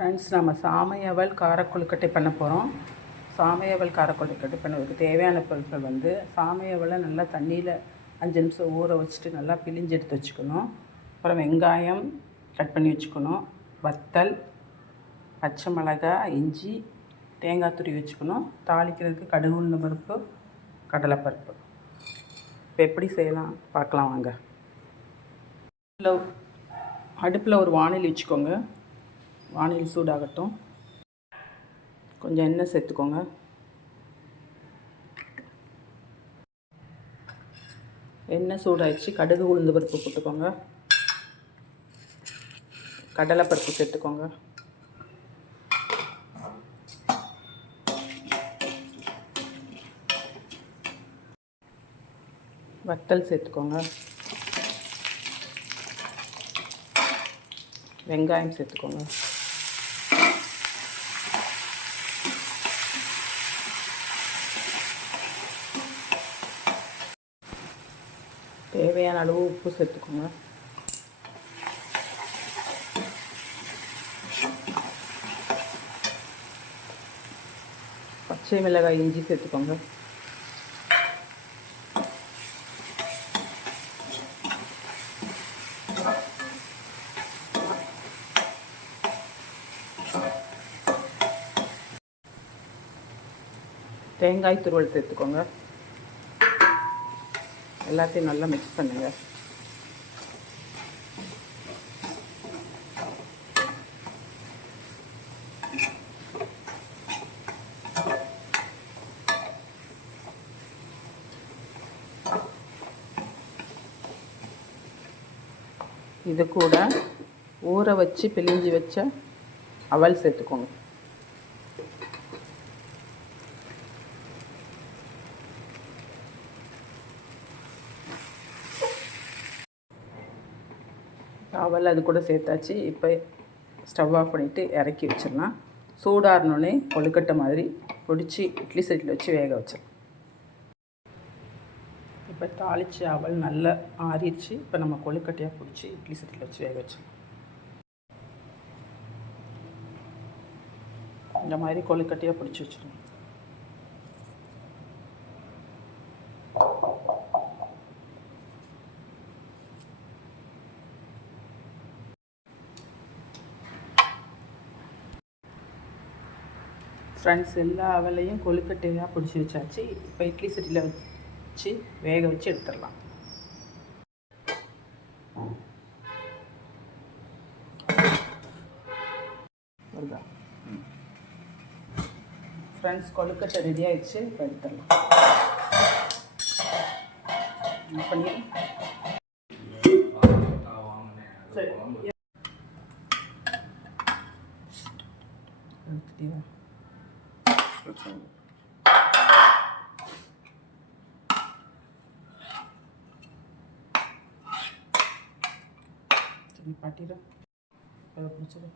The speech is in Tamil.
ஃப்ரெண்ட்ஸ், நம்ம சாமையவல் காரக்கொழுக்கட்டை பண்ண போகிறோம். சாமையவல் காரக்கொழுக்கட்டை பண்ணுறதுக்கு தேவையான பொருட்கள் சாமையவலை நல்லா தண்ணியில் 5 நிமிஷம் ஊற வச்சுட்டு நல்லா பிழிஞ்சு எடுத்து வச்சுக்கணும். அப்புறம் வெங்காயம் கட் பண்ணி வச்சுக்கணும், வத்தல், பச்சை மிளகாய், இஞ்சி, தேங்காய் துருவி வச்சுக்கணும். தாளிக்கிறதுக்கு கடுகு, உளுந்தம் பருப்பு, கடலைப்பருப்பு. இப்போ எப்படி செய்யலாம் பார்க்கலாம் வாங்க. அடுப்பில் ஒரு வாணலி வச்சுக்கோங்க. வாணலி சூடாகட்டும். கொஞ்சம் எண்ணெய் சேர்த்துக்கோங்க. எண்ணெய் சூடாகிடுச்சு. கடுகு, உளுந்து பருப்பு போட்டுக்கோங்க. கடலைப்பருப்பு சேர்த்துக்கோங்க. வத்தல் சேர்த்துக்கோங்க. வெங்காயம் சேர்த்துக்கோங்க. தேவையான அளவு உப்பு சேர்த்துக்கோங்க. பச்சை மிளகாய், இஞ்சி சேர்த்துக்கோங்க. தேங்காய் துருவல் சேர்த்துக்கோங்க. எல்லாத்தையும் நல்லா மிக்ஸ் பண்ணுங்கள். இது கூட ஊற வச்சு பிழிஞ்சு வச்ச அவல் சேர்த்துக்கோங்க. அவல் அது கூட சேர்த்தாச்சு. இப்போ ஸ்டவ் ஆஃப் பண்ணிவிட்டு இறக்கி வச்சிடலாம். சூடாறினோடனே கொழுக்கட்டை மாதிரி பிடிச்சி இட்லி சட்டியில் வச்சு வேக வச்சிடலாம். இப்போ தாளித்து அவல் நல்லா ஆறிடுச்சு. இப்போ நம்ம கொழுக்கட்டையாக பிடிச்சி இட்லி சட்டியில் வச்சு வேக வச்சிடலாம். இந்த மாதிரி கொழுக்கட்டையாக பிடிச்சி வச்சிடலாம். ஃப்ரெண்ட்ஸ், எல்லா அவலையும் கொழுக்கட்டையாக பிடிச்சி வச்சாச்சு. இப்போ இட்லி சட்டியில் வச்சு வேக வச்சு எடுத்துடலாம். ஃப்ரெண்ட்ஸ், கொழுக்கட்டை ரெடி ஆகிடுச்சு. இப்போ எடுத்துடலாம். பண்ணி பாட்டிடும் பிடிச்சிடும்.